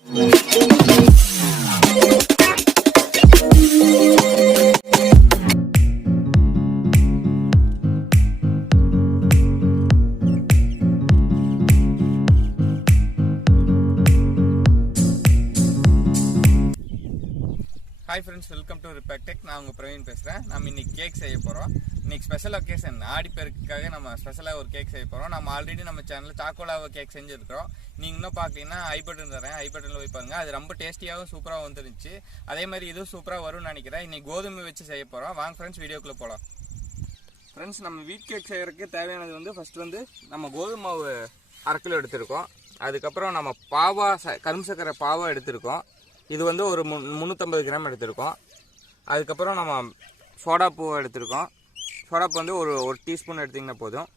Hi friends, welcome to Riapk. நான் உங்க பிரவீன் பேசுறேன். நாம இன்னைக்கு கேக் செய்ய போறோம். இன்னைக்கு ஸ்பெஷல் ஒகேஷன் ஆடி பெருக்குக்காக நம்ம ஸ்பெஷலா ஒரு கேக் செய்ய போறோம். நம்ம ஆல்ரெடி நம்ம சேனல்ல சாக்கோலாவ கேக் செஞ்சிருக்கோம். நீங்க இன்னும் பார்க்கலனா ஐ பட்டன் தரேன். ஐ பட்டன்ல போய் பாருங்க. அது ரொம்ப டேஸ்டியாவும் சூப்பரா வந்துருந்துச்சு. அதே மாதிரி இதுவும் சூப்பரா வரும்னு நினைக்கிறேன். இன்னைக்கு கோதுமை வச்சு செய்ய போறோம். வாங்க ஃப்ரெண்ட்ஸ் வீடியோக்குள்ள போலாம். ஃப்ரெண்ட்ஸ் நம்ம வீட் கேக் செய்யறதுக்கு தேவையானது வந்து ஃபர்ஸ்ட் வந்து நம்ம கோதுமை மாவு 1/2 கிலோ எடுத்துருக்கோம். அதுக்கப்புறம் நம்ம பாவா கரும் சக்கரை பாவா எடுத்துருக்கோம். இது வந்து ஒரு 350 கிராம் எடுத்திருக்கோம். அதுக்கப்புறம் நம்ம சோடா பூவை எடுத்திருக்கோம். சோடா பூ வந்து ஒரு டீஸ்பூன் எடுத்திங்கன்னா போதும்.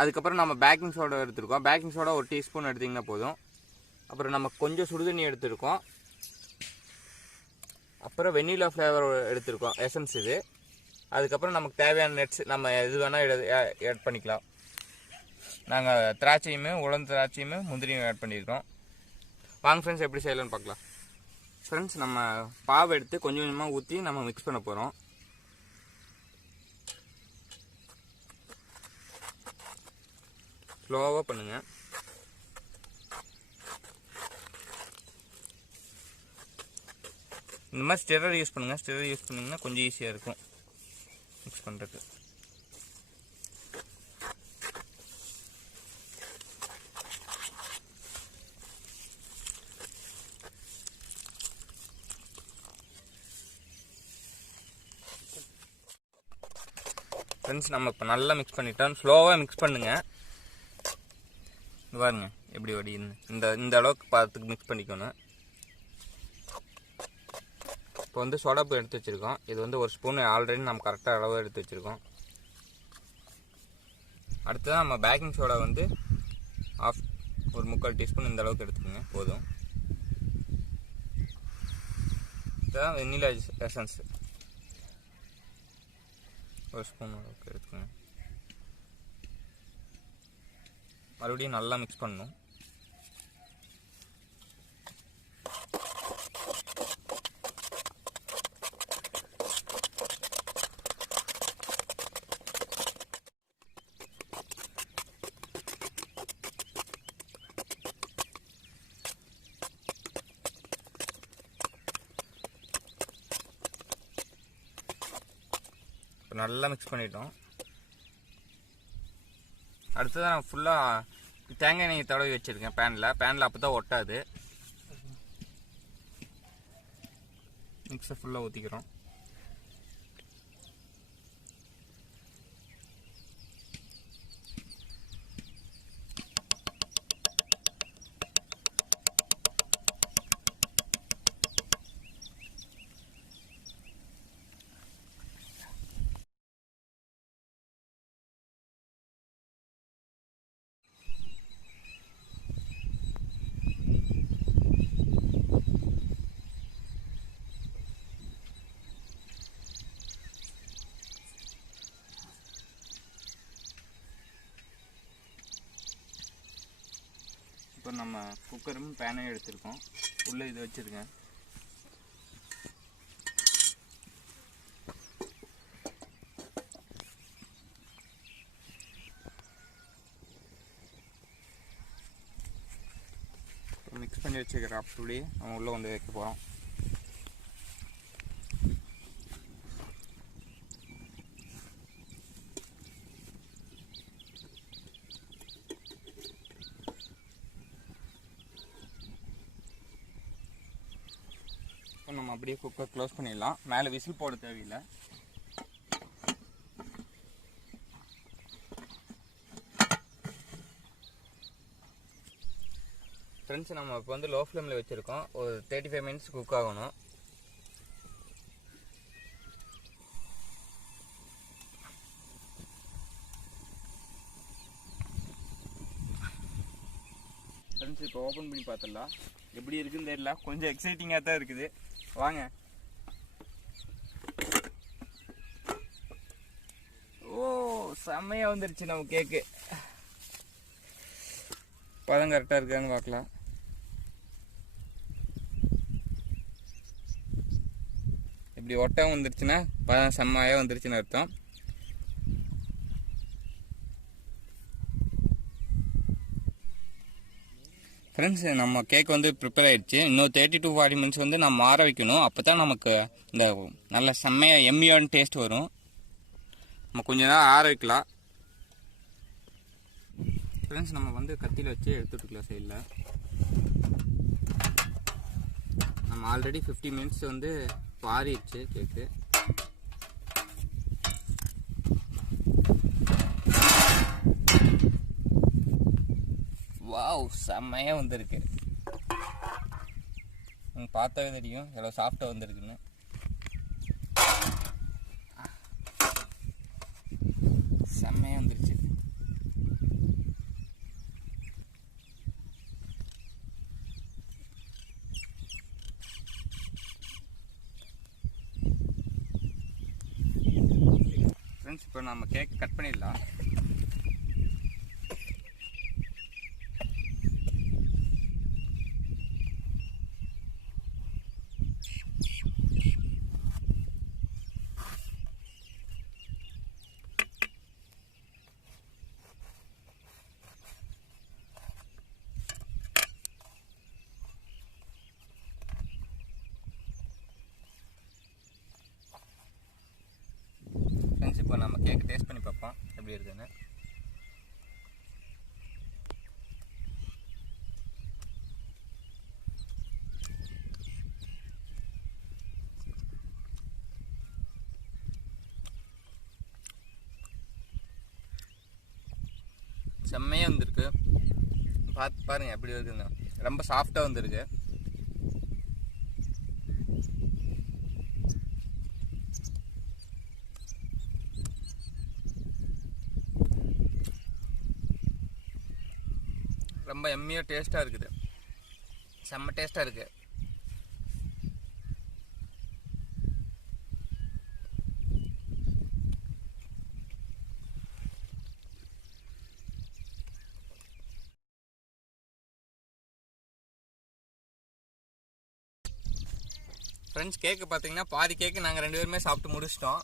அதுக்கப்புறம் நம்ம பேக்கிங் சோடா எடுத்திருக்கோம். பேக்கிங் சோடா ஒரு டீஸ்பூன் எடுத்திங்கன்னா போதும். அப்புறம் நம்ம கொஞ்சம் சுடுதண்ணி எடுத்திருக்கோம். அப்புறம் வெண்ணிலா ஃப்ளேவர் எடுத்திருக்கோம், எசன்ஸ் இது. அதுக்கப்புறம் நமக்கு தேவையான நட்ஸ் நம்ம எது வேணால் ஆட் பண்ணிக்கலாம். நாங்கள் திராட்சையுமே உலர்ந்த திராட்சையுமே முந்திரியும் ஆட் பண்ணியிருக்கோம். வாங்க ஃப்ரெண்ட்ஸ் எப்படி செய்யலாம்னு பார்க்கலாம். ஃப்ரெண்ட்ஸ் நம்ம பாவை எடுத்து கொஞ்சம் கொஞ்சமாக ஊற்றி நம்ம மிக்ஸ் பண்ண போகிறோம். ஸ்லோவாக பண்ணுங்க. இந்த மாதிரி ஸ்டிரர் யூஸ் பண்ணுங்க. ஸ்டிரர் யூஸ் பண்ணிங்கன்னா கொஞ்சம் ஈஸியாக இருக்கும் மிக்ஸ் பண்ணுறதுக்கு. ஃப்ரெண்ட்ஸ் நம்ம இப்போ நல்லா மிக்ஸ் பண்ணிட்டோம். ஸ்லோவாக மிக்ஸ் பண்ணுங்க. பாருங்க எப்படி வடின்னு இந்த அளவுக்கு பார்த்துக்கு மிக்ஸ் பண்ணிக்கணும். இப்போ வந்து சோடாப்பு எடுத்து வச்சுருக்கோம். இது வந்து ஒரு ஸ்பூன் ஆல்ரெடி நம்ம கரெக்டாக அளவு எடுத்து வச்சுருக்கோம். அடுத்ததான் நம்ம பேக்கிங் சோடா வந்து ஒரு 3/4 டீஸ்பூன் இந்த அளவுக்கு எடுத்துக்கோங்க போதும். இதுதான் வெண்ணிலா எசன்ஸ் ஒரு ஸ்பூன் அளவுக்கு எடுத்துக்கோங்க. மறுபடியும் நல்லா மிக்ஸ் பண்ணணும். இப்போ நல்லா மிக்ஸ் பண்ணிட்டோம். அடுத்ததான் நான் ஃபுல்லாக தேங்காய் எண்ணெய் தடவி வச்சுருக்கேன் பேனில் அப்போ தான் ஒட்டாது. மிக்ஸை ஃபுல்லாக ஊற்றிக்கிறோம். இப்போ நம்ம குக்கரும் பேனையும் எடுத்துருக்கோம். உள்ளே இது வச்சுருக்கேன். மிக்ஸ் பண்ணி வச்சுக்கிற அப்படி நம்ம உள்ளே வந்து வைக்க போகிறோம். நம்ம அப்படியே குக்கர் க்ளோஸ் பண்ணிடலாம். மேலே விசில் போட தேவையில்லை. ஃப்ரெண்ட்ஸ் நம்ம இப்போ வந்து லோ ஃப்ளேமில் வச்சுருக்கோம். ஒரு 35 மினிட்ஸ் குக் ஆகணும். ஃப்ரெண்ட்ஸ் இப்போ ஓப்பன் பண்ணி பார்த்துடலாம். எப்படி இருக்குன்னு தெரியல, கொஞ்சம் எக்ஸைட்டிங்காக தான் இருக்குது. வாங்க. ஓ செம்மையாக வந்துருச்சு நம்ம கேக்கு. பதம் கரெக்டாக இருக்கான்னு பார்க்கலாம். இப்படி ஒட்டம் வந்துருச்சுன்னா செம்மையாக வந்துருச்சுன்னு அர்த்தம். ஃப்ரெண்ட்ஸ், நம்ம கேக் வந்து ப்ரிப்பேர் ஆகிடுச்சு. இன்னும் 30 to 40 மினிட்ஸ் வந்து நம்ம ஆற வைக்கணும். அப்போ தான் நமக்கு இந்த நல்ல செம்மையாக எம்மியான டேஸ்ட் வரும். நம்ம கொஞ்ச நேரம் ஆற வைக்கலாம். ஃப்ரெண்ட்ஸ், நம்ம வந்து கத்தியில் வச்சு எடுத்துட்டுக்கலாம் சைடில். நம்ம ஆல்ரெடி 50 மினிட்ஸ் வந்து ஆறிடுச்சு கேக்கு. வாவ், செம்மையாக வந்திருக்கு. உங்களுக்கு பார்த்தாவே தெரியும் எவ்வளோ சாஃப்டாக வந்திருக்குன்னு. செம்மையாக வந்துருச்சு. ஃப்ரெண்ட்ஸ், இப்போ நம்ம கேக் கட் பண்ணிடலாம். ஃப்ரெண்ட்ஸ், இப்போ நம்ம கேக்கு டேஸ்ட் பண்ணி பார்ப்போம் எப்படி இருக்குன்னு. செம்மையாக வந்திருக்கு. பார்த்து பாருங்கள் எப்படி இருக்குன்னு. ரொம்ப சாஃப்டாக வந்திருக்கு. ரொம்ப எம்மியாக டேஸ்ட்டாக இருக்குது. செம்ம டேஸ்ட்டாக இருக்குது. ஃப்ரெண்ட்ஸ், கேக்கு பார்த்தீங்கன்னா பாதி கேக்கு நாங்கள் 2 பேருமே சாப்பிட்டு முடிச்சிட்டோம்.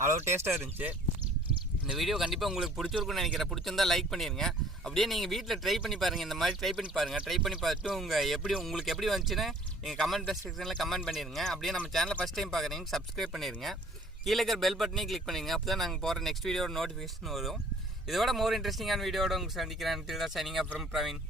அவ்வளோ டேஸ்ட்டாக இருந்துச்சு. இந்த வீடியோ கண்டிப்பாக உங்களுக்கு பிடிச்சிருக்குன்னு நினைக்கிறேன். பிடிச்சிருந்தா லைக் பண்ணிடுங்க. அப்படியே நீங்கள் வீட்டில் ட்ரை பண்ணி பாருங்கள். இந்த மாதிரி ட்ரை பண்ணி பாருங்கள். ட்ரை பண்ணி பார்த்துட்டு உங்களுக்கு எப்படி வந்துச்சுன்னு நீங்கள் கமெண்ட் செக்ஷனில் கமெண்ட் பண்ணிடுங்க. அப்படியே நம்ம சேனலை ஃபஸ்ட் டைம் பார்க்குறீங்க சப்ஸ்கிரைப் பண்ணிடுங்க. கீழே இருக்கிற பெல் பட்டனையும் கிளிக் பண்ணிடுங்க. அப்போ தான் நாங்கள் போகிற நெக்ஸ்ட் வீடியோட நோட்டிஃபிகேஷன் வரும். இதோட மோர் இன்ட்ரெஸ்டிங்கான வீடியோட உங்களுக்கு சந்திக்கிறேன். Signing off from Praveen.